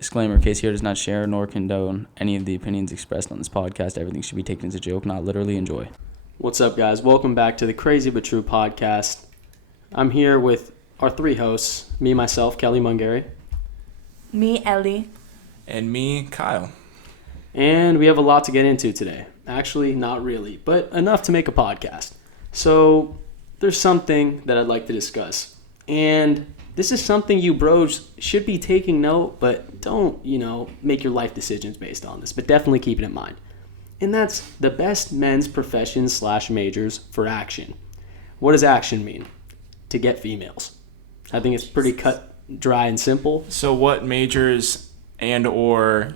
Disclaimer, Case here does not share nor condone any of the opinions expressed on this podcast. Everything should be taken as a joke, not literally. Enjoy. What's up, guys? Welcome back to the Crazy But True podcast. I'm here with our three hosts, me, myself, Kelly Mungary. Me, Ellie. And me, Kyle. And we have a lot to get into today. Actually, not really, but enough to make a podcast. So, there's something that I'd like to discuss. And this is something you bros should be taking note, but don't, make your life decisions based on this. But definitely keep it in mind. And that's the best men's professions / majors for action. What does action mean? To get females. I think it's pretty cut, dry, and simple. So what majors and or,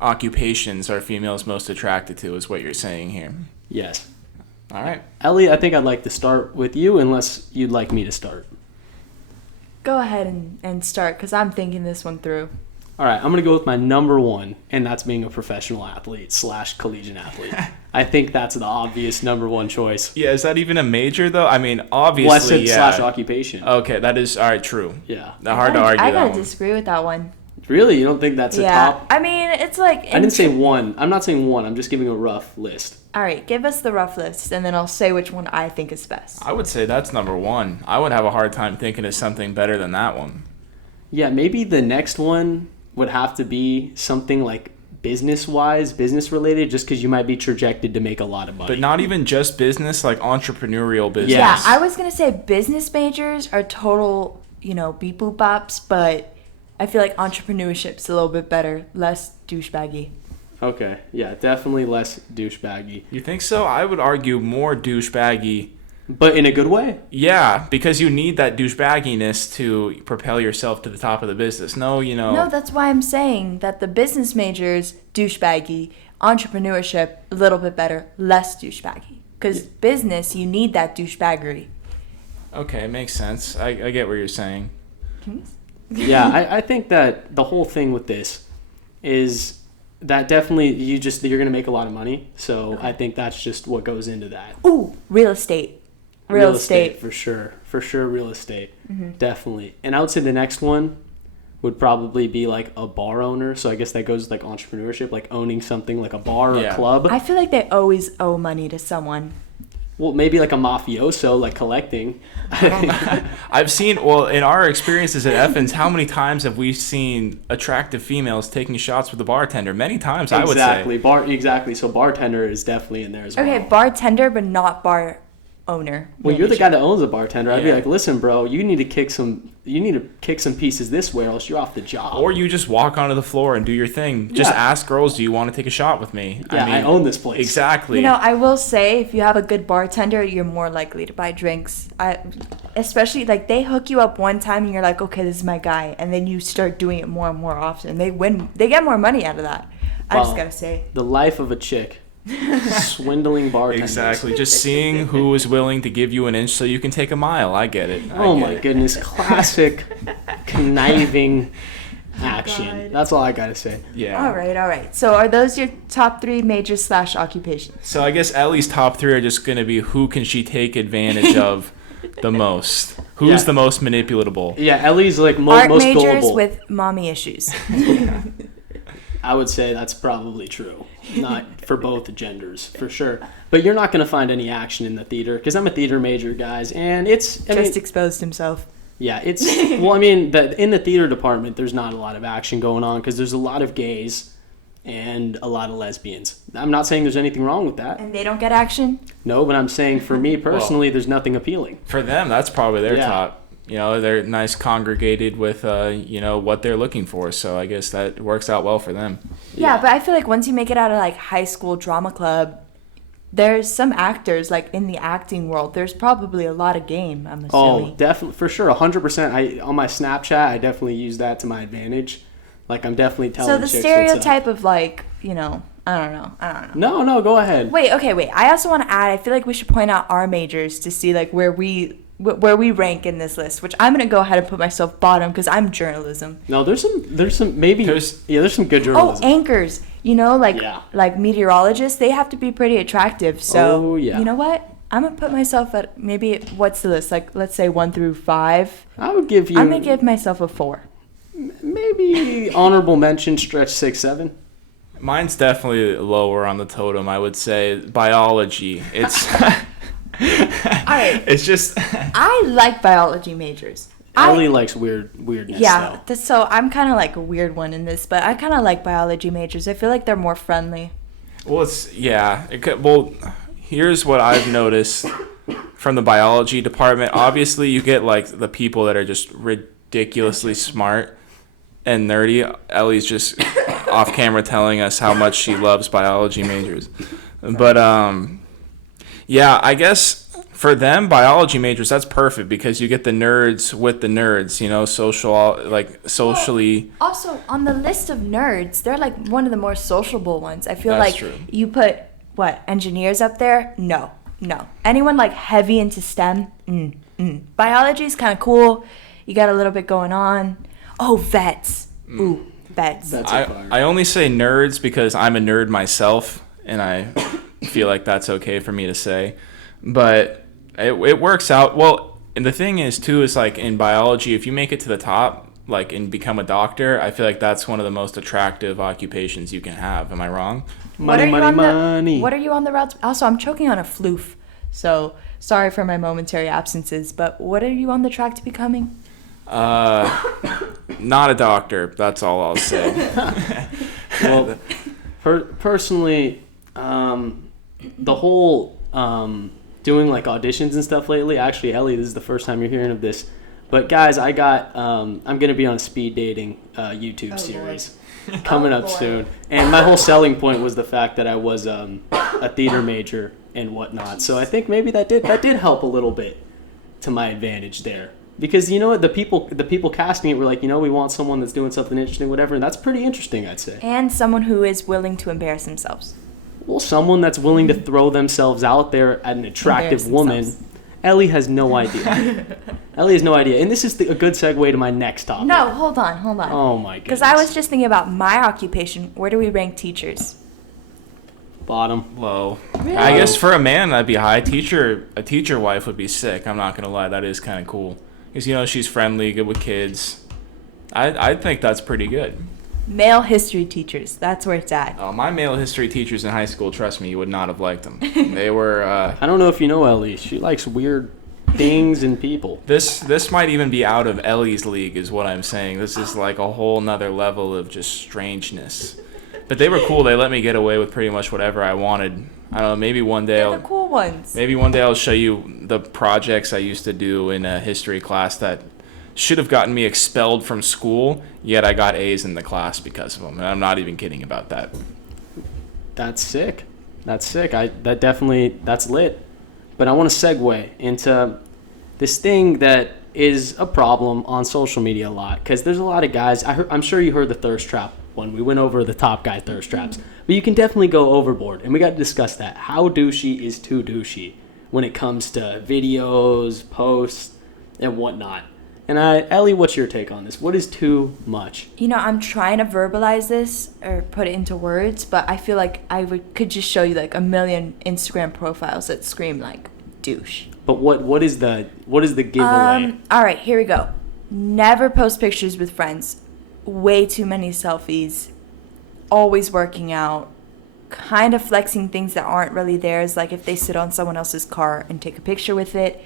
occupations are females most attracted to is what you're saying here. Yes. All right. Ellie, I think I'd like to start with you unless you'd like me to start. Go ahead and start because I'm thinking this one through. All right, I'm going to go with my number one, and that's being a professional athlete / collegiate athlete. I think that's the obvious number one choice. Yeah, is that even a major, though? I mean, obviously, well, I said / occupation. Okay, that is, all right, true. Yeah. Hard to argue I that gotta one. disagree with that one. Really? You don't think that's a top? I mean, it's like... I didn't say one. I'm not saying one. I'm just giving a rough list. All right, give us the rough list, and then I'll say which one I think is best. I would say that's number one. I would have a hard time thinking of something better than that one. Yeah, maybe the next one would have to be something like business-wise, business-related, just because you might be trajected to make a lot of money. But not even just business, like entrepreneurial business. Yeah, I was going to say business majors are total, beep-boop bops, but I feel like entrepreneurship's a little bit better, less douchebaggy. Okay, yeah, definitely less douchebaggy. You think so? I would argue more douchebaggy. But in a good way? Yeah, because you need that douchebagginess to propel yourself to the top of the business. No, No, that's why I'm saying that the business majors, douchebaggy, entrepreneurship, a little bit better, less douchebaggy. Because business, you need that douchebaggery. Okay, makes sense. I get what you're saying. Yeah, I think that the whole thing with this is that definitely you're going to make a lot of money. So I think that's just what goes into that. Ooh, real estate. Real estate. For sure, real estate. Mm-hmm. Definitely. And I would say the next one would probably be like a bar owner. So I guess that goes with like entrepreneurship, like owning something like a bar or a club. I feel like they always owe money to someone. Well, maybe like a mafioso, like collecting. I've seen, in our experiences at Effins, how many times have we seen attractive females taking shots with the bartender? Many times, I would say. Exactly. So bartender is definitely in there as well. Okay, bartender, but not bar owner. Well, you're the guy that owns a bartender. I'd be Yeah. like, listen, bro, you need to kick some pieces this way, or else you're off the job. Or you just walk onto the floor and do your thing. Just ask girls, do you want to take a shot with me? Yeah, I own this place. Exactly. I will say, if you have a good bartender, you're more likely to buy drinks. Especially, like, they hook you up one time and you're like, okay, this is my guy. And then you start doing it more and more often. They get more money out of that. I just gotta say. The life of a chick. Swindling bartenders. Exactly. Just seeing who is willing to give you an inch so you can take a mile. I get it. Oh my goodness. Classic conniving action. God. That's all I gotta say. Yeah. All right. So are those your top 3 majors / occupations? So I guess Ellie's top 3 are just going to be who can she take advantage of the most? Who's the most manipulatable? Yeah, Ellie's like Art most majors gullible. with mommy issues. I would say that's probably true. Not for both genders, for sure. But you're not going to find any action in the theater, because I'm a theater major, guys, and Exposed himself. Yeah, in the theater department, there's not a lot of action going on, because there's a lot of gays and a lot of lesbians. I'm not saying there's anything wrong with that. And they don't get action? No, but I'm saying for me personally, there's nothing appealing. For them, that's probably their top. They're nice congregated with, what they're looking for. So I guess that works out well for them. Yeah, but I feel like once you make it out of, like, high school drama club, there's some actors, like, in the acting world. There's probably a lot of game, I'm assuming. Oh, definitely, for sure, 100%. On my Snapchat, I definitely use that to my advantage. Like, I'm definitely telling So the chicks stereotype of, like, I don't know. No, go ahead. Wait. I also want to add, I feel like we should point out our majors to see, like, where we rank in this list, which I'm going to go ahead and put myself bottom because I'm journalism. No, there's some there's some good journalism. Oh, anchors. Like meteorologists, they have to be pretty attractive. So, you know what? I'm going to put myself at maybe, what's the list? Like, let's say 1 through 5. I'm going to give myself a 4. maybe honorable mention stretch 6-7. Mine's definitely lower on the totem. I would say biology. It's Alright. it's just I like biology majors. Ellie likes weirdness. Yeah, though. so I'm kind of like a weird one in this, but I kind of like biology majors. I feel like they're more friendly. well, well, here's what I've noticed from the biology department. Obviously, you get like the people that are just ridiculously smart and nerdy. Ellie's just off camera telling us how much she loves biology majors. But yeah, I guess for them, biology majors, that's perfect because you get the nerds with the nerds, you know, socially. Also, on the list of nerds, they're like one of the more sociable ones. I feel That's like true. you put, engineers up there? No. Anyone like heavy into STEM? Biology is kind of cool. You got a little bit going on. Oh, vets. Ooh, vets. That's a fire. I only say nerds because I'm a nerd myself, and I feel like that's okay for me to say. But it works out. Well, and the thing is, too, is like in biology, if you make it to the top, like and become a doctor, I feel like that's one of the most attractive occupations you can have. Am I wrong? Money. What are you on the route? Also, I'm choking on a floof. So, sorry for my momentary absences, but what are you on the track to becoming? Not a doctor. That's all I'll say. Well, personally, the whole doing like auditions and stuff lately. Actually, Ellie, this is the first time you're hearing of this. But guys, I got I'm gonna be on a speed dating YouTube series coming up soon, and my whole selling point was the fact that I was a theater major and whatnot. So I think maybe that did help a little bit to my advantage there. Because you know what, the people casting it were like, you know, we want someone that's doing something interesting, whatever, and that's pretty interesting, I'd say. And someone who is willing to embarrass themselves. Well, someone that's willing to throw themselves out there at an attractive Embarrass woman. themselves. Ellie has no idea. Ellie has no idea, and this is a good segue to my next topic. No, hold on. Oh my goodness. Because I was just thinking about my occupation. Where do we rank teachers? Bottom. Low. Really? I guess for a man that'd be high. A teacher wife would be sick. I'm not gonna lie, that is kind of cool. Because you know she's friendly, good with kids. I think that's pretty good. Male history teachers. That's where it's at. Oh, my male history teachers in high school, trust me, you would not have liked them. They were. I don't know if you know Ellie. She likes weird things and people. This might even be out of Ellie's league, is what I'm saying. This is like a whole nother level of just strangeness. But they were cool. They let me get away with pretty much whatever I wanted. I don't know. Maybe one day They're the cool ones. Maybe one day I'll show you the projects I used to do in a history class that should have gotten me expelled from school, yet I got A's in the class because of them. And I'm not even kidding about that. That's sick. That's lit. But I want to segue into this thing that is a problem on social media a lot, because there's a lot of guys. I'm sure you heard the thirst trap one. We went over the top guy thirst traps, but you can definitely go overboard, and we got to discuss that. How douchey is too douchey when it comes to videos, posts, and whatnot? And Ellie, what's your take on this? What is too much? You know, I'm trying to verbalize this or put it into words, but I feel like could just show you like a million Instagram profiles that scream like douche. But what is the giveaway? All right, here we go. Never post pictures with friends. Way too many selfies. Always working out. Kind of flexing things that aren't really theirs, like if they sit on someone else's car and take a picture with it.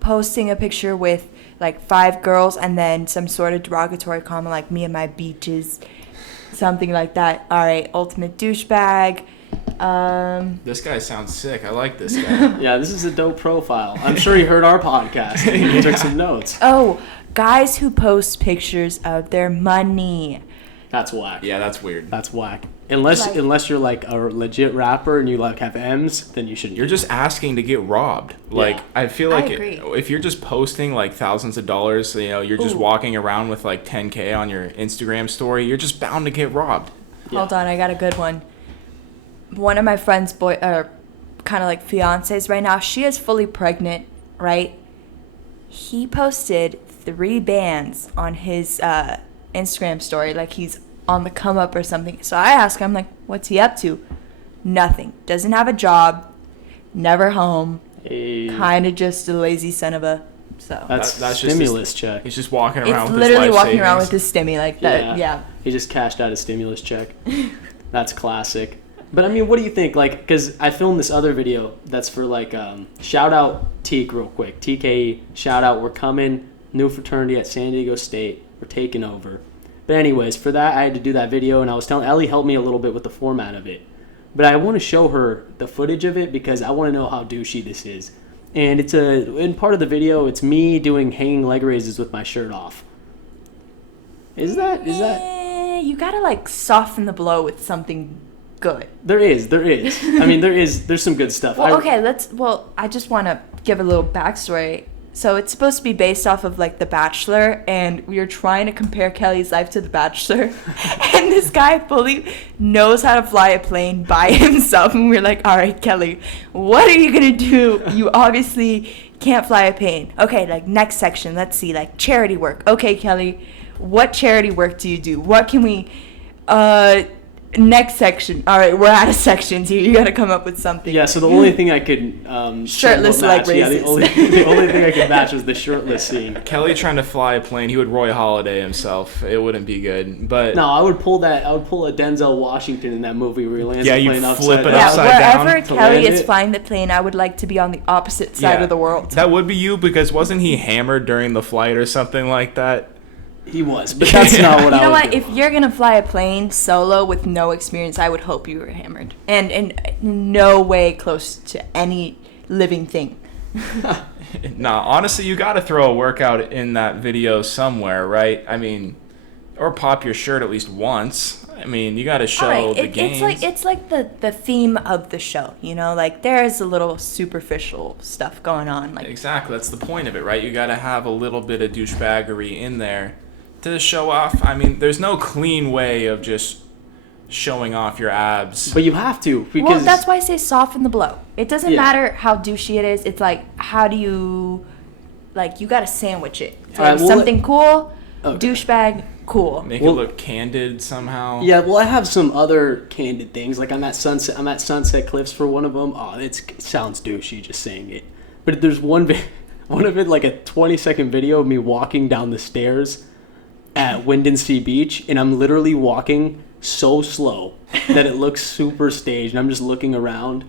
Posting a picture with like 5 girls and then some sort of derogatory comment like me and my beaches, something like that. All right, ultimate douchebag. This guy sounds sick. I like this guy. Yeah, this is a dope profile. I'm sure he heard our podcast and he took some notes. Oh, guys who post pictures of their money. That's whack. Yeah, that's weird. That's whack. Unless you're like a legit rapper and you like have M's, then you shouldn't. You're just asking to get robbed. Like, Yeah. I feel like I agree. if you're just posting like thousands of dollars, you know, you're just walking around with like 10K on your Instagram story, you're just bound to get robbed. Hold on, I got a good one. One of my friend's kind of like fiancés right now, she is fully pregnant, right? He posted 3 bands on his Instagram story, like he's on the come up or something. So I asked him, like, what's he up to? Nothing. Doesn't have a job. Never home. Hey. Kind of just a lazy son of a So That's That's just stimulus check. He's just walking it's around with literally his life walking around with savings. his stimmy like that. Yeah. He just cashed out a stimulus check. That's classic. But I mean, what do you think? Like, because I filmed this other video that's for like, shout out Teak real quick. TKE, shout out. We're coming. New fraternity at San Diego State. We're taking over. But anyways, for that, I had to do that video, and I was telling Ellie helped me a little bit with the format of it. But I want to show her the footage of it because I want to know how douchey this is. And it's in part of the video, it's me doing hanging leg raises with my shirt off. Is that? You gotta like soften the blow with something good. There is. I mean, there's some good stuff. Well, okay, I just want to give a little backstory. So it's supposed to be based off of like The Bachelor, and we were trying to compare Kelly's life to The Bachelor, and this guy fully knows how to fly a plane by himself, and we're like, all right, Kelly, what are you gonna do? You obviously can't fly a plane. Okay, like next section, let's see, like charity work. Okay, Kelly, what charity work do you do? What can we, next section. All right, we're out of sections here. You got to come up with something. Yeah, so the only thing I could shirtless leg raises. Yeah, the only thing I could match was the shirtless scene. Kelly trying to fly a plane, he would Roy Halladay himself. It wouldn't be good. But no, I would pull a Denzel Washington in that movie where he lands the plane flip upside it down. upside down wherever to Kelly land is it. flying the plane, I would like to be on the opposite side of the world. That would be you, because wasn't he hammered during the flight or something like that? He was, but that's not what I was You know what? doing. If you're gonna fly a plane solo with no experience, I would hope you were hammered and in no way close to any living thing. Nah, honestly, you got to throw a workout in that video somewhere, right? I mean, or pop your shirt at least once. I mean, you got to show All right, the gains. it's like the theme of the show, you know, like there is a little superficial stuff going on, like Exactly, that's the point of it, right? You got to have a little bit of douchebaggery in there to show off. I mean, there's no clean way of just showing off your abs. But you have to because well, that's why I say soften the blow. It doesn't Yeah. matter how douchey it is. It's like, how do you, like, you got to sandwich it. So All right, like, well, something cool, Okay. douchebag, cool. Make Well- it look candid somehow. Yeah, well, I have some other candid things. Like I'm at Sunset Cliffs for one of them. Oh, it sounds douchey just saying it. But there's one of it, like a 20-second video of me walking down the stairs at Windansea Beach, and I'm literally walking so slow that it looks super staged, and I'm just looking around.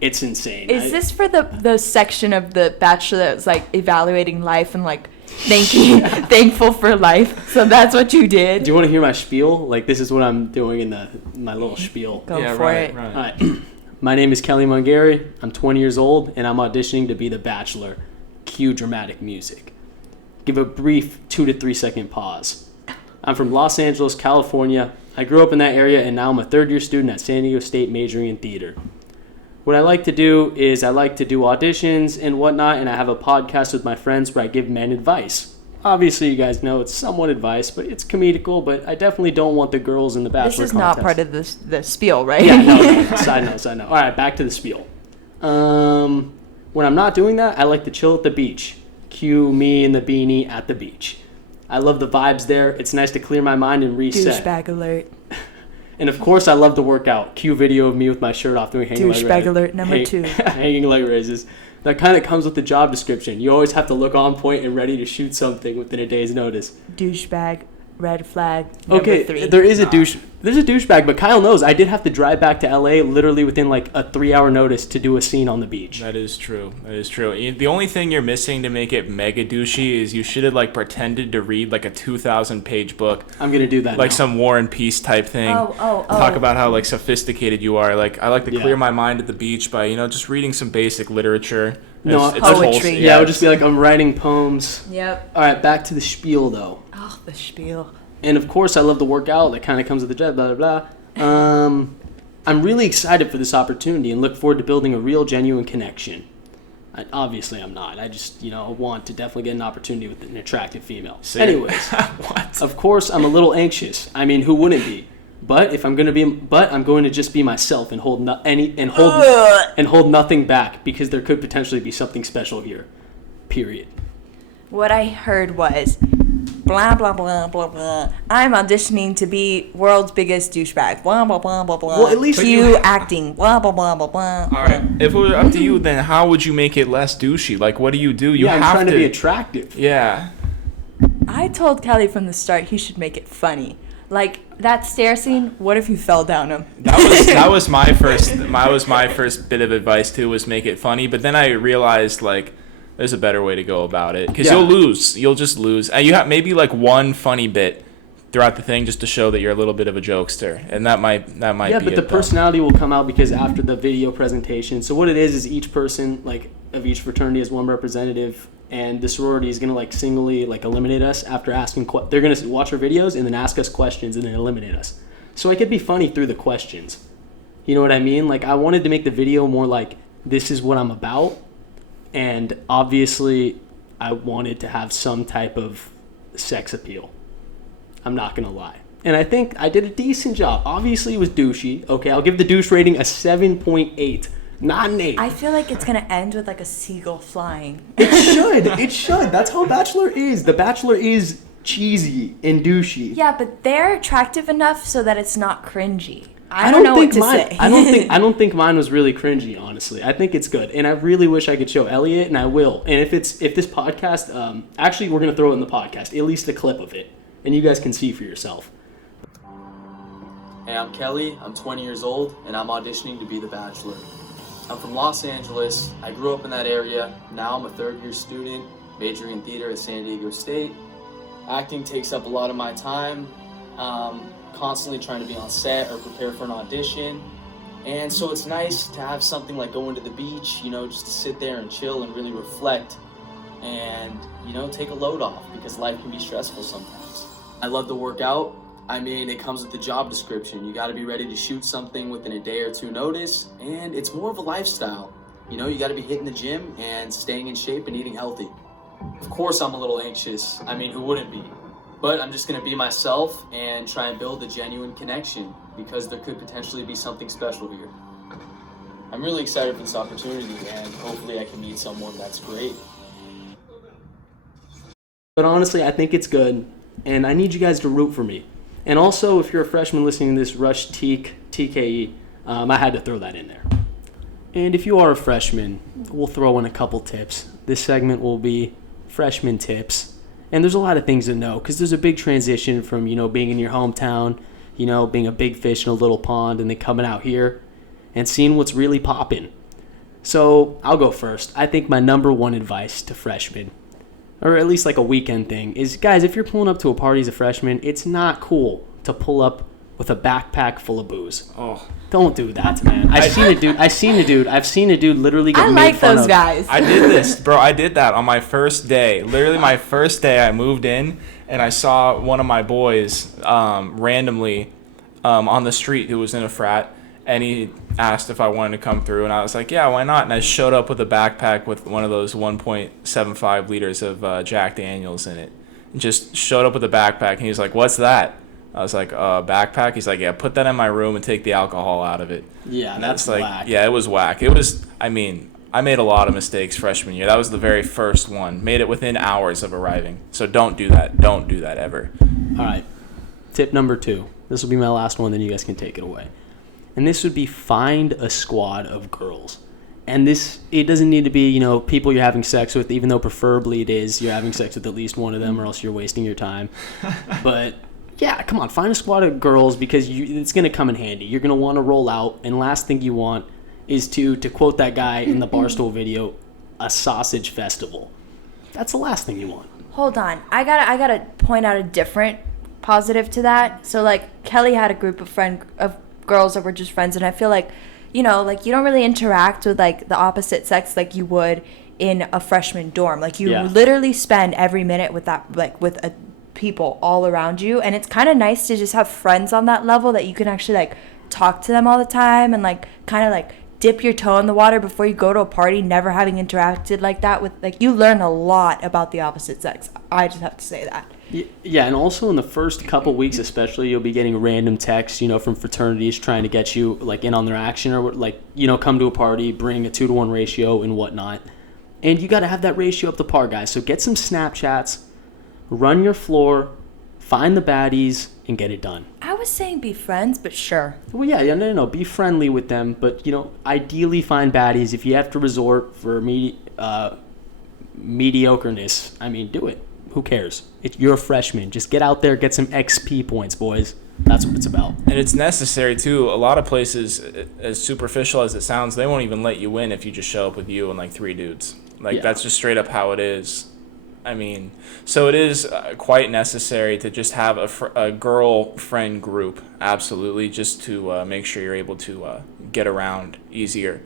It's insane. Is this for the section of The Bachelor that's like evaluating life and like thankful for life? So that's what you did. Do you want to hear my spiel? Like, this is what I'm doing in my little spiel. Go Yeah, for right, it. right. All right. My name is Kelly Mungary. I'm 20 years old, and I'm auditioning to be The Bachelor. Cue dramatic music. Give a brief 2 to 3 second pause. I'm from Los Angeles, California. I grew up in that area, and now I'm a third-year student at San Diego State majoring in theater. What I like to do is I like to do auditions and whatnot, and I have a podcast with my friends where I give men advice. Obviously, you guys know it's somewhat advice, but it's comedical, but I definitely don't want the girls in the Bachelor This is not contest. part of the spiel, right? Yeah, no. Side note. All right, back to the spiel. When I'm not doing that, I like to chill at the beach. Cue me in the beanie at the beach. I love the vibes there. It's nice to clear my mind and reset. Douchebag alert. And of course, I love to work out. Cue video of me with my shirt off doing hanging leg Douchebag raises. alert number 2. Hanging leg raises. That kind of comes with the job description. You always have to look on point and ready to shoot something within a day's notice. Douchebag, red flag, number Okay, 3. there is a douche. There's a douchebag, but Kyle knows I did have to drive back to LA literally within like a 3-hour notice to do a scene on the beach. That is true. The only thing you're missing to make it mega douchey is you should have like pretended to read like a 2,000-page book, I'm gonna do that. like now. some War and Peace type thing. Oh. Talk about how like sophisticated you are. Like I like to Yeah. clear my mind at the beach by just reading some basic literature. No, It's Poetry. wholesome. Yeah, I would just be like, I'm writing poems. Yep. All right, back to the spiel though. Oh, the spiel. And of course, I love to work out. That kind of comes with the job. Blah blah blah. I'm really excited for this opportunity and look forward to building a real, genuine connection. Obviously, I'm not. I just, want to definitely get an opportunity with an attractive female. Anyways, What? of course, I'm a little anxious. I mean, who wouldn't be? But I'm going to just be myself and hold nothing back because there could potentially be something special here. Period. What I heard was, blah blah blah blah blah. I'm auditioning to be world's biggest douchebag. Blah blah blah blah blah. Well, at least cue acting. Blah blah blah blah blah. All right. If it were up to you, then how would you make it less douchey? Like, what do? You I'm have trying to be attractive. Yeah. I told Kelly from the start he should make it funny. Like that stair scene. What if you fell down him? That was my first bit of advice too, was make it funny. But then I realized like there's a better way to go about it, because you'll lose. You'll just lose. And you have maybe like one funny bit throughout the thing just to show that you're a little bit of a jokester, and that might Yeah, be but it, the though. personality will come out because after the video presentation. So what it is each person like of each fraternity has one representative, and the sorority is gonna like singly like eliminate us after asking. They're gonna watch our videos and then ask us questions and then eliminate us. So I could be funny through the questions. You know what I mean? Like I wanted to make the video more like this is what I'm about, and obviously I wanted to have some type of sex appeal. I'm not gonna lie. And I think I did a decent job. Obviously, it was douchey. Okay, I'll give the douche rating a 7.8, not an 8. I feel like it's gonna end with like a seagull flying. It should. It should. That's how Bachelor is. The Bachelor is cheesy and douchey. Yeah, but they're attractive enough so that it's not cringy. I don't know what to say. I don't think mine was really cringy, honestly. I think it's good, and I really wish I could show Elliot, and I will. And if this podcast, actually, we're gonna throw it in the podcast, at least a clip of it, and you guys can see for yourself. Hey, I'm Kelly, I'm 20 years old, and I'm auditioning to be The Bachelor. I'm from Los Angeles, I grew up in that area, now I'm a third-year student, majoring in theater at San Diego State. Acting takes up a lot of my time, constantly trying to be on set or prepare for an audition. And so it's nice to have something like going to the beach, just to sit there and chill and really reflect and, take a load off, because life can be stressful sometimes. I love to work out. I mean, it comes with the job description. You got to be ready to shoot something within a day or two notice, and it's more of a lifestyle. You got to be hitting the gym and staying in shape and eating healthy. Of course, I'm a little anxious. I mean, who wouldn't be? But I'm just going to be myself and try and build a genuine connection, because there could potentially be something special here. I'm really excited for this opportunity, and hopefully I can meet someone that's great. But honestly, I think it's good, and I need you guys to root for me. And also, if you're a freshman listening to this, Rush TKE, I had to throw that in there. And if you are a freshman, we'll throw in a couple tips. This segment will be freshman tips. And there's a lot of things to know, because there's a big transition from, being in your hometown, being a big fish in a little pond, and then coming out here and seeing what's really popping. So I'll go first. I think my number one advice to freshmen, or at least like a weekend thing, is, guys, if you're pulling up to a party as a freshman, it's not cool to pull up with a backpack full of booze. Oh, don't do that, man. I've seen a dude literally get made fun of. I like those guys. I did this, bro. I did that on my first day. Literally, my first day, I moved in, and I saw one of my boys randomly on the street who was in a frat, and he asked if I wanted to come through, and I was like, yeah, why not? And I showed up with a backpack with one of those 1.75 liters of Jack Daniels in it. And just showed up with a backpack, and he was like, what's that? I was like, backpack? He's like, yeah, put that in my room and take the alcohol out of it. Yeah, And that's like, whack. yeah, it was whack. It was, I mean, I made a lot of mistakes freshman year. That was the very first one. Made it within hours of arriving. So don't do that. Don't do that ever. All right. Tip number 2. This will be my last one, then you guys can take it away. And this would be, find a squad of girls. And it doesn't need to be, people you're having sex with, even though preferably it is you're having sex with at least one of them, or else you're wasting your time. But yeah, come on, find a squad of girls, because it's going to come in handy. You're going to want to roll out, and last thing you want is to quote that guy in the Barstool video, a sausage festival. That's the last thing you want. Hold on. I gotta point out a different positive to that. So like Kelly had a group of girls that were just friends, and I feel like, like you don't really interact with like the opposite sex like you would in a freshman dorm. Like you literally spend every minute with that, like with people all around you, and it's kind of nice to just have friends on that level that you can actually like talk to them all the time and like kind of like dip your toe in the water before you go to a party, never having interacted like that with, like, you learn a lot about the opposite sex. I just have to say that. Yeah, and also in the first couple weeks especially, you'll be getting random texts, from fraternities trying to get you, like, in on their action, or, like, come to a party, bring a 2-to-1 ratio and whatnot. And you got to have that ratio up to par, guys. So get some Snapchats, run your floor, find the baddies, and get it done. I was saying be friends, but sure. Well, yeah, no. Be friendly with them, but, ideally find baddies. If you have to resort for mediocreness, I mean, do it. Who cares? You're a freshman. Just get out there, get some XP points, boys. That's what it's about. And it's necessary, too. A lot of places, as superficial as it sounds, they won't even let you in if you just show up with you and, like, 3 dudes. Like, that's just straight up how it is. I mean, so it is quite necessary to just have a girlfriend group, absolutely, just to make sure you're able to get around easier.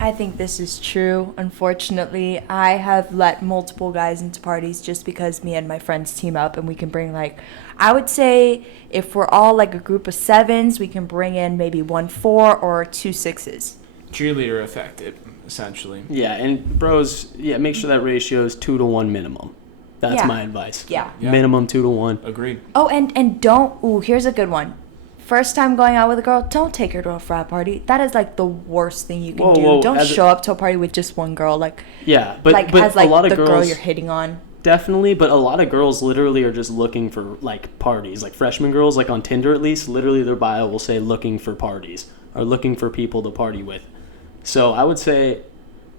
I think this is true. Unfortunately, I have let multiple guys into parties just because me and my friends team up and we can bring I would say if we're all like a group of 7s, we can bring in maybe 1 4 or 2 6s. Cheerleader effect, essentially. Yeah, and bros, make sure that ratio is 2 to 1 minimum. That's my advice. Yeah. Minimum 2 to 1. Agreed. Oh, and don't, here's a good one. First time going out with a girl, don't take her to a frat party. That is like the worst thing you can do. Don't show up to a party with just one girl, but as like a lot of the girls, girl you're hitting on. Definitely, but a lot of girls literally are just looking for like parties. Like freshman girls, like on Tinder at least, literally their bio will say looking for parties or looking for people to party with. So I would say,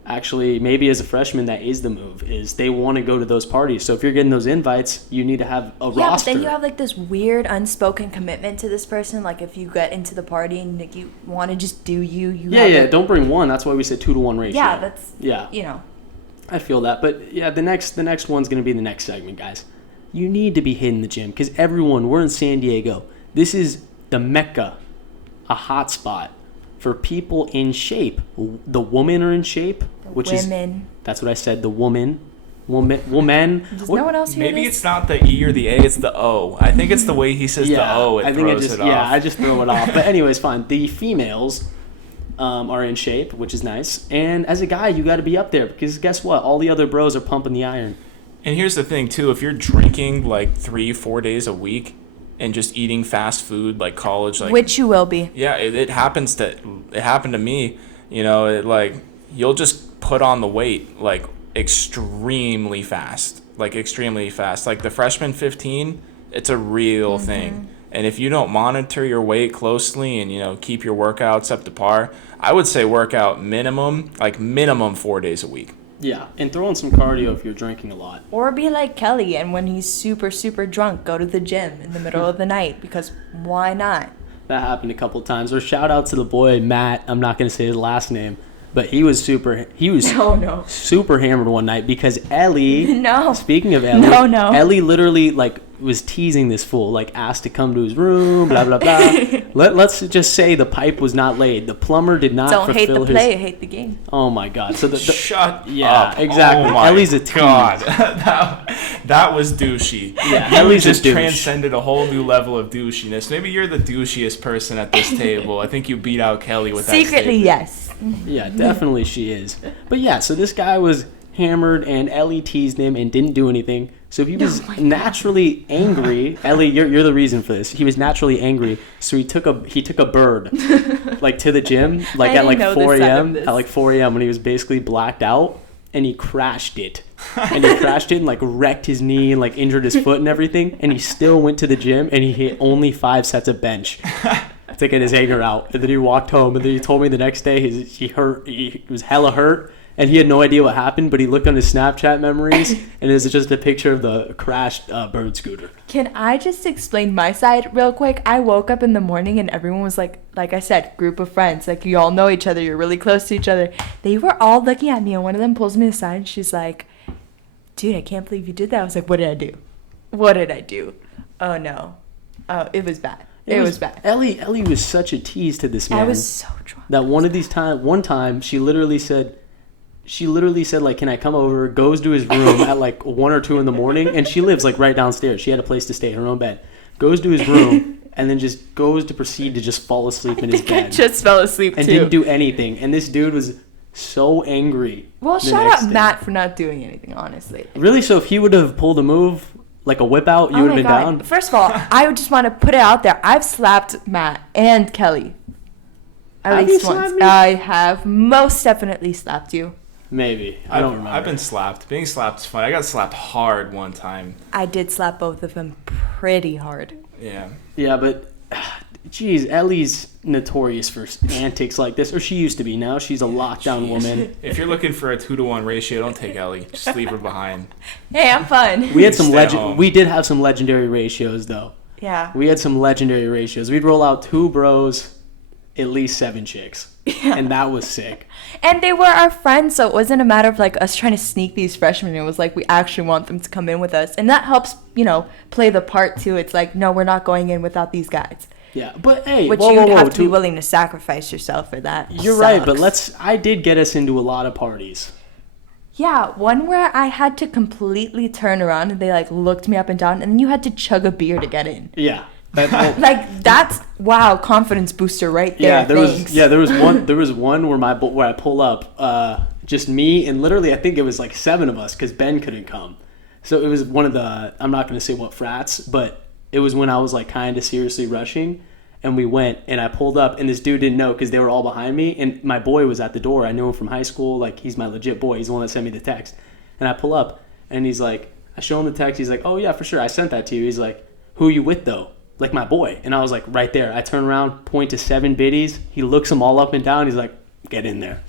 actually, maybe as a freshman, that is the move, is they want to go to those parties. So if you're getting those invites, you need to have a roster. Yeah, but then you have like this weird unspoken commitment to this person. Like if you get into the party and like, you want to just do don't bring one. That's why we said 2 to 1 ratio. Yeah, I feel that. But yeah, the next one's going to be the next segment, guys. You need to be hitting the gym because we're in San Diego. This is the Mecca, a hot spot for people in shape. The women are in shape. That's what I said. The woman. Does no one else hear Maybe this? it's not the E or the A, it's the O. I think it's the way he says the O. I just throw it off. But anyways, fine. The females are in shape, which is nice. And as a guy, you got to be up there because guess what? All the other bros are pumping the iron. And here's the thing too: if you're drinking like 3-4 days a week and just eating fast food like college, like which you will be. Yeah, it happened to me. You'll just put on the weight like extremely fast. Like the freshman 15, it's a real thing. And if you don't monitor your weight closely and keep your workouts up to par, I would say workout minimum 4 days a week. Yeah, and throw in some cardio if you're drinking a lot. Or be like Kelly, and when he's super, super drunk, go to the gym in the middle of the night, because why not? That happened a couple times. Or shout out to the boy, Matt. I'm not going to say his last name, but he was super hammered one night because Ellie, speaking of Ellie, Ellie literally was teasing this fool, asked to come to his room, blah, blah, blah. Let's just say the pipe was not laid. The plumber did not Don't fulfill hate the play, hate the game. Oh, my God. So Shut yeah, up. exactly. Oh my Ellie's a tease. God. that was douchey. Yeah, Ellie's just transcended a whole new level of douchiness. Maybe you're the douchiest person at this table. I think you beat out Kelly with that Secretly, statement. yes. Yeah, definitely she is. But yeah, so this guy was hammered and Ellie teased him and didn't do anything. So he was naturally angry. Ellie, you're the reason for this. He was naturally angry. So he took a bird to the gym at 4 a.m. At 4 a.m. when he was basically blacked out, and he crashed it. And wrecked his knee and injured his foot and everything, and he still went to the gym and he hit only 5 sets of bench to get his anger out. And then he walked home, and then he told me the next day he was hella hurt. And he had no idea what happened, but he looked on his Snapchat memories, and it was just a picture of the crashed bird scooter. Can I just explain my side real quick? I woke up in the morning, and everyone was like I said, group of friends. You all know each other. You're really close to each other. They were all looking at me, and one of them pulls me aside, and she's like, dude, I can't believe you did that. I was like, what did I do? What did I do? Oh, no. Oh, it was bad. It was bad. Ellie was such a tease to this man. I was so drunk. That one time, she literally said, can I come over? Goes to his room at 1 or 2 in the morning, and she lives right downstairs. She had a place to stay, her own bed. Goes to his room and then just goes to proceed to just fall asleep in his bed. I just fell asleep and too. Didn't do anything. And this dude was so angry. Well, shout out Matt for not doing anything, honestly. Really? So if he would have pulled a move, like a whip out, you would have been down? First of all, I just want to put it out there. I've slapped Matt and Kelly. At least once. I have most definitely slapped you. Maybe. I don't remember. I've been slapped. Being slapped is fun. I got slapped hard one time. I did slap both of them pretty hard. Yeah. Yeah, but geez, Ellie's notorious for antics like this, or she used to be. Now she's a lockdown woman. If you're looking for a 2-to-1 ratio, don't take Ellie. Just leave her behind. Hey, I'm fun. We had some Stay home. We did have some legendary ratios though. Yeah. We had some legendary ratios. We'd roll out 2 bros, at least 7 chicks, and that was sick. And they were our friends, so it wasn't a matter of like us trying to sneak these freshmen. It was like we actually want them to come in with us, and that helps, play the part too. It's like, no, we're not going in without these guys. Yeah, but hey, Which whoa, you'd whoa, have to be too- willing to sacrifice yourself for that. You're right, but Sucks. I did get us into a lot of parties. Yeah, one where I had to completely turn around and they like looked me up and down, and then you had to chug a beer to get in. Yeah. Like that's wow, confidence booster right there. Yeah, Thanks. there was one where I pull up, just me and literally I think it was like 7 of us because Ben couldn't come. So it was one of the, I'm not going to say what frats, but it was when I was like kind of seriously rushing, and we went and I pulled up and this dude didn't know because they were all behind me, and my boy was at the door. I knew him from high school, like he's my legit boy. He's the one that sent me the text, and I pull up and he's like, I show him the text. He's like, oh yeah, for sure, I sent that to you. He's like, who are you with though? Like my boy. And I was like, right there. I turn around, point to 7 biddies. He looks them all up and down. He's like, get in there.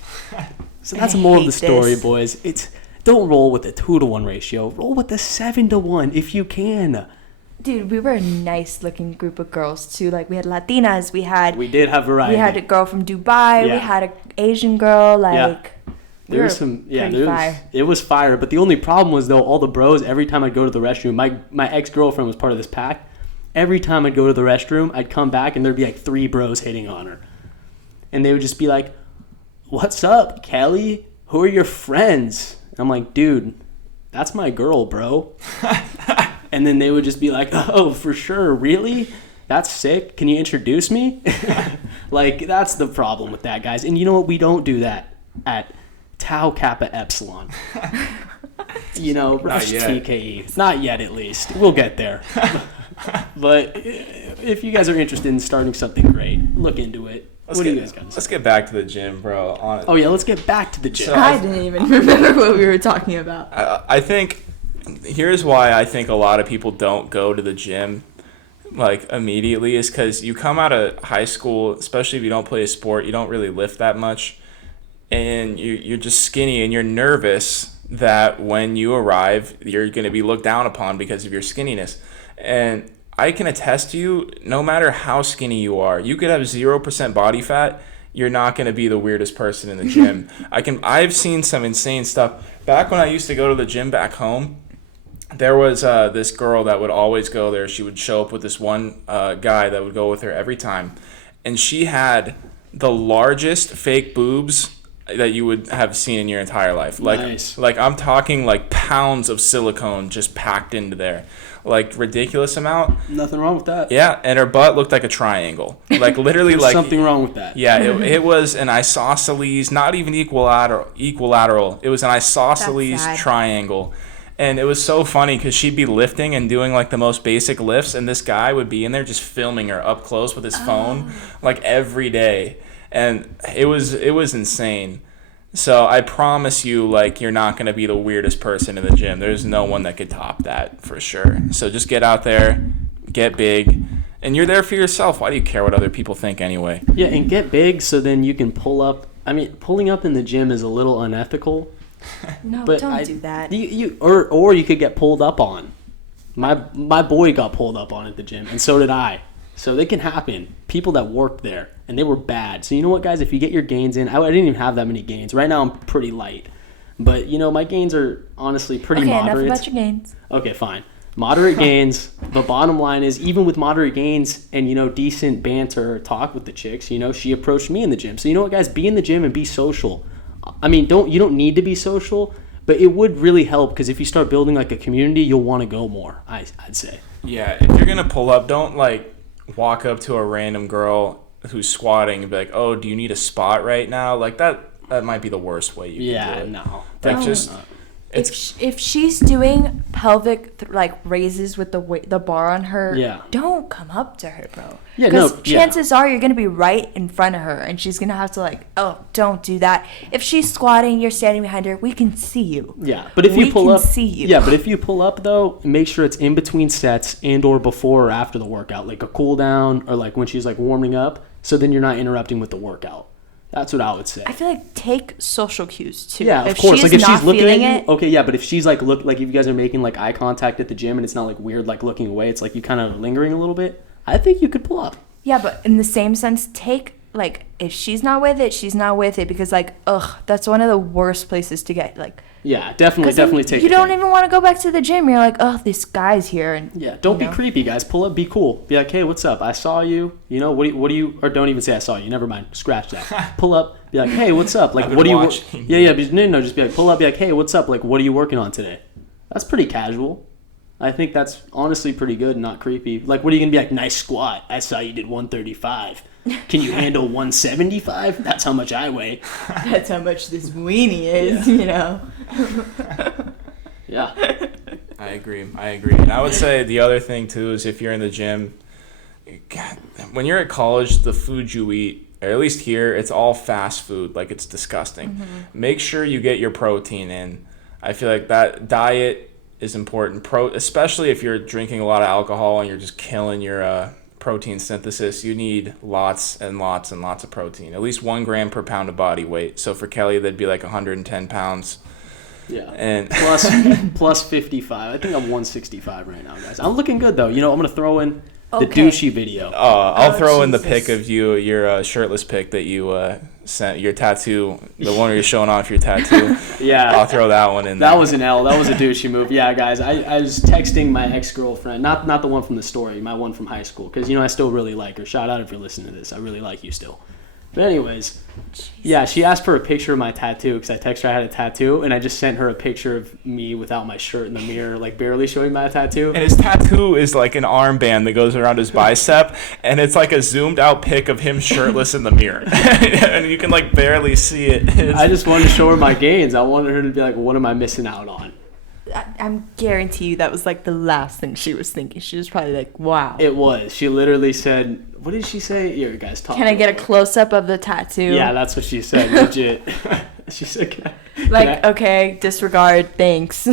So that's the moral of the hate story, this. boys. It's don't roll with the 2-to-1 ratio. Roll with the 7-to-1 if you can. Dude, we were a nice looking group of girls too. Like we had Latinas, We did have variety. we had a girl from Dubai, Yeah. we had an Asian girl, like we There were was some, yeah, pretty there was, fire. it was fire. But the only problem was though, all the bros. Every time I'd go to the restroom, my ex-girlfriend was part of this pack. Every time I'd go to the restroom, I'd come back and there'd be like 3 bros hitting on her, and they would just be like, "What's up, Kelly? Who are your friends?" And I'm like, "Dude, that's my girl, bro." And then they would just be like, "Oh, for sure, really? That's sick. Can you introduce me?" Like that's the problem with that, guys. And you know what? We don't do that at Tau Kappa Epsilon. Not yet. TKE. Not yet, at least. We'll get there. But if you guys are interested in starting something great, look into it. What do you guys got to say? Let's get back to the gym, bro. Oh yeah, let's get back to the gym. So- I didn't even remember what we were talking about. I think here's why I think a lot of people don't go to the gym like immediately is because you come out of high school, especially if you don't play a sport, you don't really lift that much, and you're just skinny and you're nervous that when you arrive, you're going to be looked down upon because of your skinniness. And I can attest to you, no matter how skinny you are, you could have 0% body fat, you're not going to be the weirdest person in the gym. I've seen some insane stuff. Back when I used to go to the gym back home, there was this girl that would always go there. She would show up with this one guy that would go with her every time. And she had the largest fake boobs that you would have seen in your entire life. Nice. Like I'm talking like pounds of silicone just packed into there. Like ridiculous amount. Nothing wrong with that. Yeah, and her butt looked like a triangle. Like literally There's like something wrong with that. yeah, it was an isosceles, not even equilateral. It was an isosceles That's sad. triangle. And it was so funny because she'd be lifting and doing like the most basic lifts, and this guy would be in there just filming her up close with his phone like every day. And it was insane. So I promise you, like, you're not going to be the weirdest person in the gym. There's no one that could top that for sure. So just get out there, get big, and you're there for yourself. Why do you care what other people think anyway? Yeah, and get big so then you can pull up. I mean, pulling up in the gym is a little unethical. No, But don't do that. Or you could get pulled up on. My boy got pulled up on at the gym, and so did I. So they can happen. People that worked there, and they were bad. So you know what, guys? If you get your gains in, I didn't even have that many gains. Right now I'm pretty light, but my gains are honestly pretty Okay, moderate. enough about your gains. Okay, fine. Moderate gains. The bottom line is, even with moderate gains and decent banter or talk with the chicks, she approached me in the gym. So you know what, guys? Be in the gym and be social. I mean, you don't need to be social, but it would really help because if you start building like a community, you'll want to go more. I'd say. Yeah, if you're going to pull up, don't like walk up to a random girl who's squatting and be like, "Oh, do you need a spot right now?" Like that might be the worst way you can do it. No. Like Don't. just if she's doing pelvic raises with the bar on her, don't come up to her, bro. Yeah, because chances are you're gonna be right in front of her, and she's gonna have to don't do that. If she's squatting, you're standing behind her. We can see you. Yeah, but if you pull up, see you. Yeah, but if you pull up though, make sure it's in between sets and/or before or after the workout, like a cool down or like when she's like warming up. So then you're not interrupting with the workout. That's what I would say. I feel like take social cues too. Yeah, if of course. She's like if not she's looking at you, it, okay, yeah. But if she's like if you guys are making like eye contact at the gym and it's not like weird like looking away, it's like you kind of lingering a little bit. I think you could pull up. Yeah, but in the same sense, take if she's not with it, she's not with it because that's one of the worst places to get Yeah, definitely take. You don't even want to go back to the gym. You're like, this guy's here, and don't be creepy, guys. Pull up, be cool. Be like, hey, what's up? I saw you. You know, what do you? Or don't even say I saw you. Never mind. Scratch that. Pull up. Be like, hey, what's up? Like, what do you? No. Just be like, pull up. Be like, hey, what's up? Like, what are you working on today? That's pretty casual. I think that's honestly pretty good and not creepy. Like, what are you gonna be like? Nice squat. I saw you did 135. Can you handle 175? That's how much I weigh. That's how much this weenie is, you know. Yeah. I agree. And I would say the other thing too is if you're in the gym, God, when you're at college, the food you eat, or at least here, it's all fast food. Like, it's disgusting. Mm-hmm. Make sure you get your protein in. I feel like that diet is important. Especially if you're drinking a lot of alcohol and you're just killing your protein synthesis, you need lots and lots and lots of protein. At least 1 gram per pound of body weight. So for Kelly, that'd be like 110 pounds. Yeah. And plus 55. I think I'm 165 right now, guys. I'm looking good though. You know, I'm gonna throw in the douchey video. I'll throw in the pic of you, your shirtless pic that you sent, your tattoo, the one where you're showing off your tattoo. Yeah. I'll throw that one in there. That was an L. That was a douchey move. Yeah, guys. I was texting my ex-girlfriend, not the one from the story, my one from high school, because, you know, I still really like her. Shout out if you're listening to this. I really like you still. But anyways, yeah, she asked for a picture of my tattoo because I texted her I had a tattoo, and I just sent her a picture of me without my shirt in the mirror, like barely showing my tattoo. And his tattoo is like an armband that goes around his bicep, and it's like a zoomed out pic of him shirtless in the mirror. And you can like barely see it. I just wanted to show her my gains. I wanted her to be like, what am I missing out on? I'm guarantee you that was like the last thing she was thinking. She was probably like, wow. It was. She literally said, what did she say? Here, guys, talk. Can I get a close-up of the tattoo? Yeah, that's what she said, legit. She said, okay, disregard, thanks.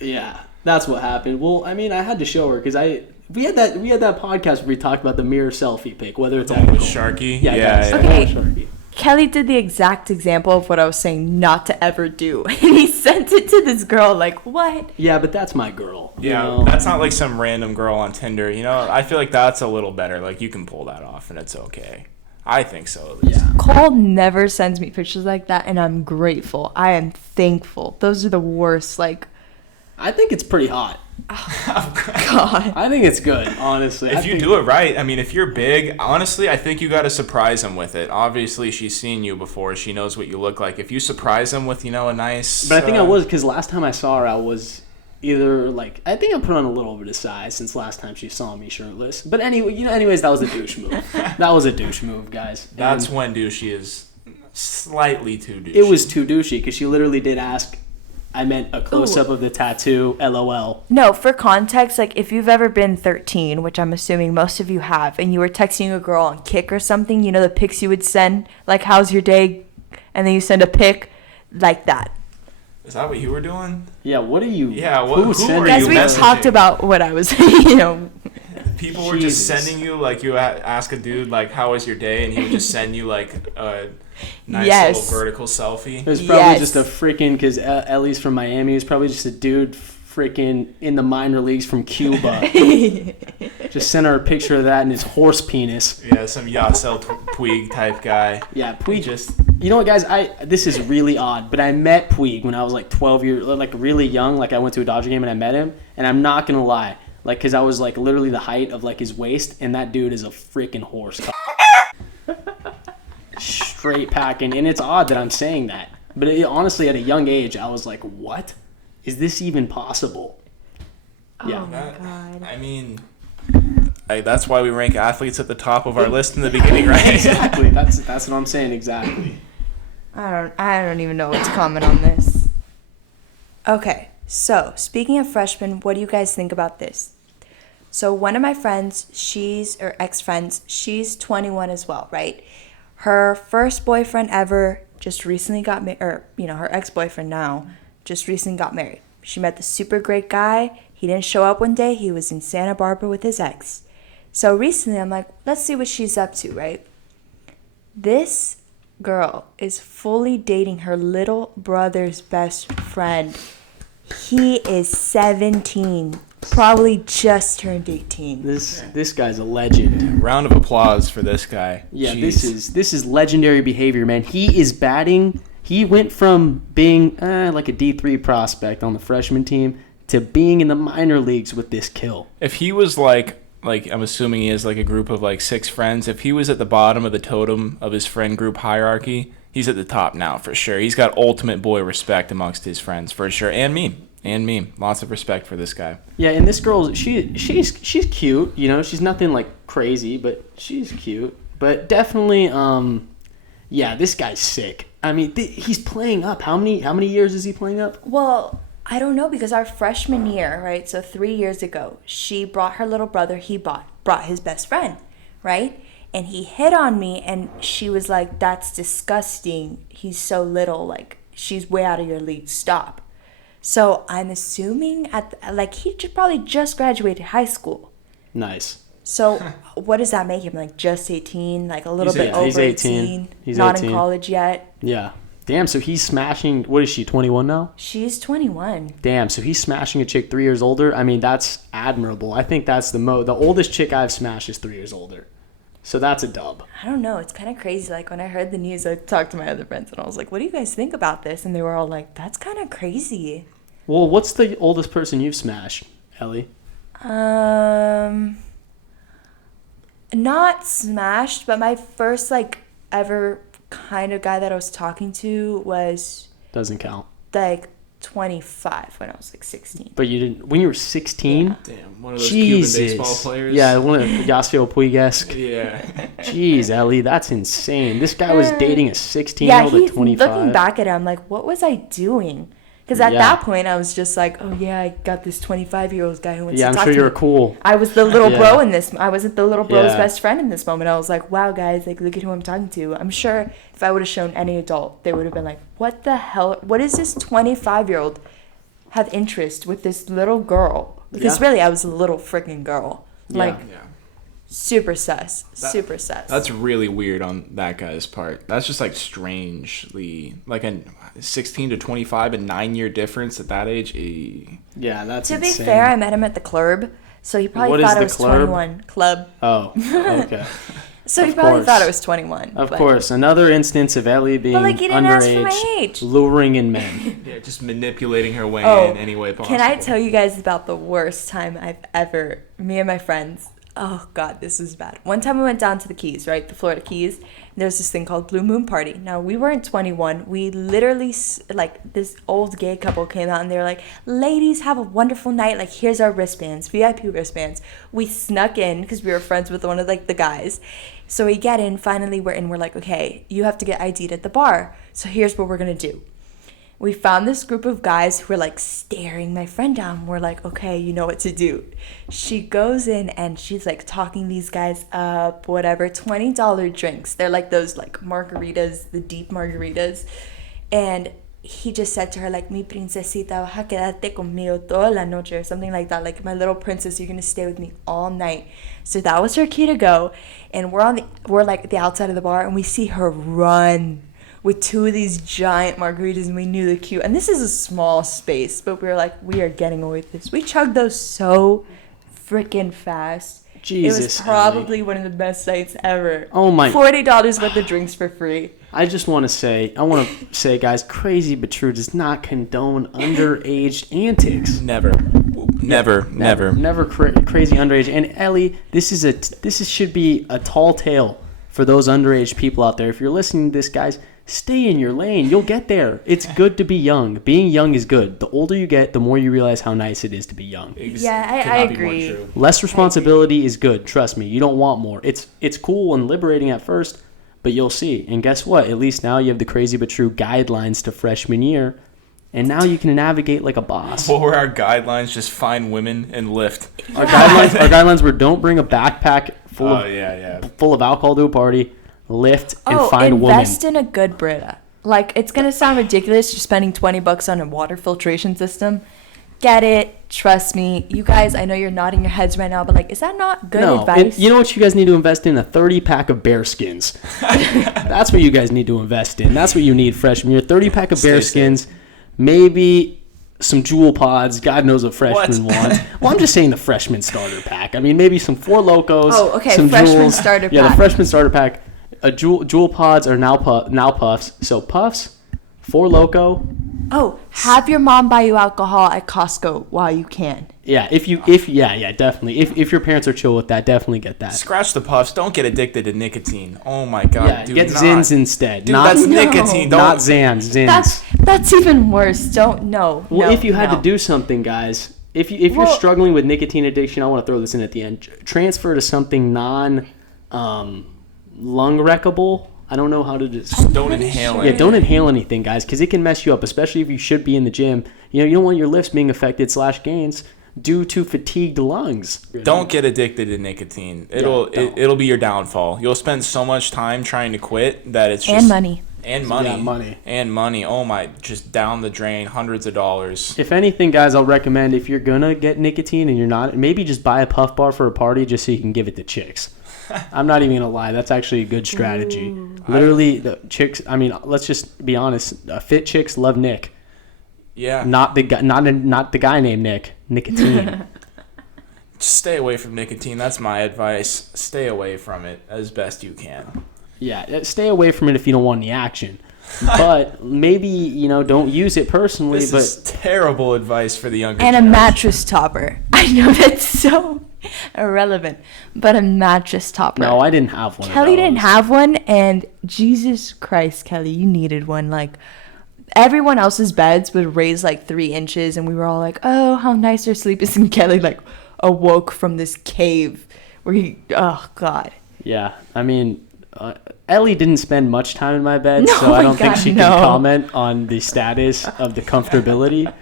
Yeah, that's what happened. Well, I mean, I had to show her because we had that podcast where we talked about the mirror selfie pic, whether it's with Sharky. Yeah. Okay. Sharky. Kelly did the exact example of what I was saying not to ever do. And he sent it to this girl, like, what? Yeah, but that's my girl. Yeah, you know? That's not like some random girl on Tinder. You know, I feel like that's a little better. Like, you can pull that off and it's okay. I think so, at least. Yeah. Cole never sends me pictures like that, and I'm grateful. I am thankful. Those are the worst, I think it's pretty hot. Oh, God. I think it's good, honestly. If you do it right, I mean, if you're big, honestly, I think you got to surprise him with it. Obviously, she's seen you before. She knows what you look like. If you surprise him with, a nice... But I think I was, because last time I saw her, I was either, I think I put on a little bit of size since last time she saw me shirtless. But anyways, that was a douche move. That was a douche move, guys. That's when douchey is slightly too douchey. It was too douchey, because she literally did ask... I meant a close-up of the tattoo, LOL. No, for context, if you've ever been 13, which I'm assuming most of you have, and you were texting a girl on Kik or something, the pics you would send, how's your day? And then you send a pic like that. Is that what you were doing? Yeah, what are you... Yeah, who are you Guys, we talked about what I was, People were just sending you, you ask a dude, how was your day? And he would just send you, a... nice little vertical selfie. It was probably just a freaking, because Ellie's from Miami, he was probably just a dude freaking in the minor leagues from Cuba. Just sent her a picture of that and his horse penis. Yeah, some Yasel Puig type guy. Yeah, Puig. You know what, guys? This is really odd, but I met Puig when I was 12 years, really young. I went to a Dodger game and I met him, and I'm not gonna lie, because I was literally the height of his waist, and that dude is a freaking horse. Straight packing, and it's odd that I'm saying that, but honestly, at a young age, I was like, "What? Is this even possible?" Yeah. Oh my God. I mean, that's why we rank athletes at the top of our list in the beginning, right? Exactly. That's what I'm saying. Exactly. I don't even know what to comment on this. Okay, so speaking of freshmen, what do you guys think about this? So one of my friends, or ex-friends, she's 21 as well, right? Her first boyfriend ever just recently got married, or, her ex-boyfriend now just recently got married. She met the super great guy. He didn't show up one day. He was in Santa Barbara with his ex. So recently, I'm like, let's see what she's up to, right? This girl is fully dating her little brother's best friend. He is 17, probably just turned 18. This guy's a legend. Round of applause for this guy. Yeah, Jeez. this is legendary behavior, man. He is batting. He went from being like a D3 prospect on the freshman team to being in the minor leagues with this kill. If he was like I'm assuming he has like a group of like 6 friends. If he was at the bottom of the totem of his friend group hierarchy, he's at the top now for sure. He's got ultimate boy respect amongst his friends for sure, and me. Lots of respect for this guy. Yeah, and this girl, she's cute. She's nothing like crazy, but she's cute. But definitely, yeah, this guy's sick. I mean, he's playing up. How many years is he playing up? Well, I don't know, because our freshman year, right, so 3 years ago, she brought her little brother, he brought his best friend, right? And he hit on me, and she was like, that's disgusting. He's so little, like, she's way out of your league, stop. So I'm assuming he probably just graduated high school. Nice. So what does that make him, like, just 18, like a little bit over he's 18, he's not 18. in college yet? Yeah. Damn, so he's smashing, what is she, 21 now? She's 21. Damn, so he's smashing a chick 3 years older. I mean, that's admirable. I think that's the oldest chick I've smashed is 3 years older. So that's a dub. I don't know. It's kind of crazy. Like, when I heard the news, I talked to my other friends, and I was like, what do you guys think about this? And they were all like, that's kind of crazy. Well, what's the oldest person you've smashed, Ellie? Not smashed, but my first, like, ever kind of guy that I was talking to was, Doesn't count. like, 25 when I was, like, 16. But you didn't, when you were 16? Yeah. Damn, one of those Jesus. Cuban baseball players. Yeah, one of Yasiel Puig-esque. Yeah. Jeez, Ellie, that's insane. This guy was dating a 16-year-old Yeah, at 25. looking back at it, I'm like, what was I doing? Because at that point, I was just like, oh, yeah, I got this 25-year-old guy who wants to Yeah, I'm talk sure to you were me. cool. I was the little bro in this. I wasn't the little bro's Yeah. best friend in this moment. I was like, wow, guys, like, look at who I'm talking to. I'm sure if I would have shown any adult, they would have been like, what the hell? What does this 25-year-old have interest with this little girl? Because really, I was a little freaking girl. Like, Yeah. super sus. Super sus. That's really weird on that guy's part. That's just like strangely like a 16 to 25, a 9-year difference at that age. Yeah, that's to insane. be fair, I met him at the club, so he probably What is thought I the was club? 21. Club. Oh, okay. So he Of probably course. thought I was 21. Of but- course, another instance of Ellie being like, he didn't ask for my underage, age. luring in men. Yeah, just manipulating her way Oh, in any way possible. Can I tell you guys about the worst time I've ever, me and my friends, oh God, this is bad. One time we went down to the Keys, right? The Florida Keys. And there's this thing called Blue Moon Party. Now, we weren't 21. We literally, like, this old gay couple came out and they were like, ladies, have a wonderful night. Like, here's our wristbands, VIP wristbands. We snuck in because we were friends with one of, like, the guys. So we get in, finally we're in. We're like, okay, you have to get ID'd at the bar. So here's what we're going to do. We found this group of guys who were like staring my friend down. We're like, okay, you know what to do. She goes in and she's like talking these guys up, whatever, $20 drinks. They're like those like margaritas, the deep margaritas. And he just said to her like, mi princesita, vas a quedarte conmigo toda la noche, or something like that. Like, my little princess, you're gonna stay with me all night. So that was her cue to go. And we're like the outside of the bar and we see her run with 2 of these giant margaritas, and we knew the cue. And this is a small space, but we were like, we are getting away with this. We chugged those so freaking fast. Jesus, it was probably one of the best nights ever. Oh my! $40 worth of drinks for free. I want to say, guys, Crazy but True does not condone underage antics. Never Crazy underage. And Ellie, this should be a tall tale for those underage people out there. If you're listening to this, guys, stay in your lane. You'll get there. It's good to be young. Being young is good. The older you get, the more you realize how nice it is to be young. Yeah, I agree. Less responsibility is good. Trust me. You don't want more. It's cool and liberating at first, but you'll see. And guess what? At least now you have the Crazy but True guidelines to freshman year. and now you can navigate like a boss. What were our guidelines? Just find women and lift. Our guidelines were don't bring a backpack full of alcohol to a party, lift, and find a woman. Invest in a good Brita. Like, it's going to sound ridiculous. You're spending $20 on a water filtration system. Get it. Trust me. You guys, I know you're nodding your heads right now, but, like, is that not good advice? And you know what you guys need to invest in? A 30-pack of bear skins. That's what you guys need to invest in. That's what you need, freshman year. 30-pack of bear skins. Maybe some Jewel pods. God knows what freshmen want. Well, I'm just saying the freshman starter pack. I mean, maybe some Four Locos. Oh, okay. Some Freshman Jewels. starter pack. Yeah, the freshman starter pack. Jewel pods are now puffs. So puffs, Four Loco. Oh, have your mom buy you alcohol at Costco while you can. Yeah, definitely. If your parents are chill with that, definitely get that. Scratch the puffs. Don't get addicted to nicotine. Oh my god. Yeah, dude, get Zins instead. Dude, that's No. nicotine. Not Don't. Zans. That's even worse. Don't no. Well, no, if you had no. to do something, guys, if you're struggling with nicotine addiction, I want to throw this in at the end. Transfer to something lung wreckable. I don't know how to just. Don't inhale it. Yeah, don't inhale anything, guys, because it can mess you up, especially if you should be in the gym. You know, you don't want your lifts being affected / gains due to fatigued lungs. Don't get addicted to nicotine. It'll be your downfall. You'll spend so much time trying to quit that it's just And money. And money. Yeah, money. And money. Oh my, just down the drain, hundreds of dollars. If anything, guys, I'll recommend if you're gonna get nicotine and you're not, maybe just buy a puff bar for a party just so you can give it to chicks. I'm not even gonna lie, that's actually a good strategy. Literally, the chicks. I mean, let's just be honest. Fit chicks love Nick. Yeah. Not the guy. Not the guy named Nick. Nicotine. Just stay away from nicotine. That's my advice. Stay away from it as best you can. Yeah, stay away from it if you don't want any action. But maybe, don't use it personally. This is terrible advice for the younger And a generation. mattress topper. I know that's so irrelevant, but a mattress topper. No, I didn't have one. Kelly of those. didn't have one, and Jesus Christ, Kelly, you needed one. Like, everyone else's beds would raise like 3 inches, and we were all like, oh, how nice our sleep is. And Kelly, like, awoke from this cave where oh, God. Yeah, I mean, Ellie didn't spend much time in my bed, No, so I don't God, think she no. can comment on the status of the comfortability.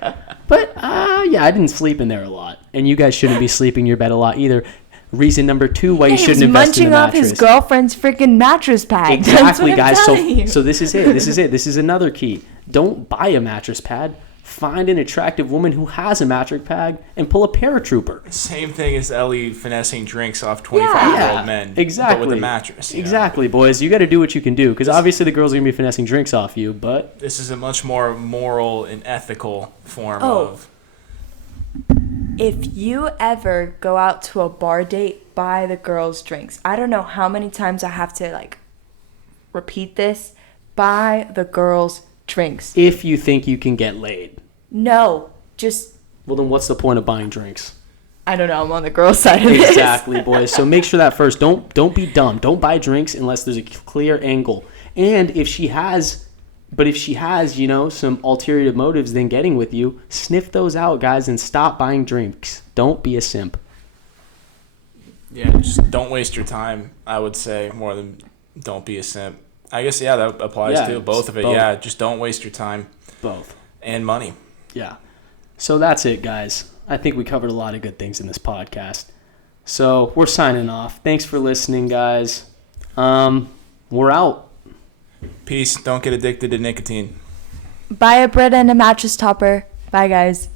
But, yeah, I didn't sleep in there a lot. And you guys shouldn't be sleeping in your bed a lot either. Reason number 2 why you shouldn't invest in a mattress. He was munching off his girlfriend's freaking mattress pad. That's Exactly, what I'm guys. telling you. So this is it. This is another key. Don't buy a mattress pad. Find an attractive woman who has a mattress pad and pull a paratrooper. Same thing as Ellie finessing drinks off 25-year-old men. Exactly. But with a mattress. Exactly, boys. You got to do what you can do because obviously the girls are going to be finessing drinks off you, but... This is a much more moral and ethical form Oh. of... If you ever go out to a bar date, buy the girls drinks. I don't know how many times I have to, like, repeat this. Buy the girls drinks. If you think you can get laid. No, just, Well, then what's the point of buying drinks? I don't know, I'm on the girl side of this. Exactly, boys. So make sure that first. Don't be dumb. Don't buy drinks unless there's a clear angle. And if she has, some ulterior motives than getting with you, sniff those out, guys, and stop buying drinks. Don't be a simp. Yeah, just don't waste your time, I would say, more than don't be a simp. I guess, yeah, that applies to both of it. both. Yeah, just don't waste your time Both. and money. Yeah. So that's it, guys. I think we covered a lot of good things in this podcast. So we're signing off. Thanks for listening, guys. We're out. Peace. Don't get addicted to nicotine. Buy a Brita and a mattress topper. Bye, guys.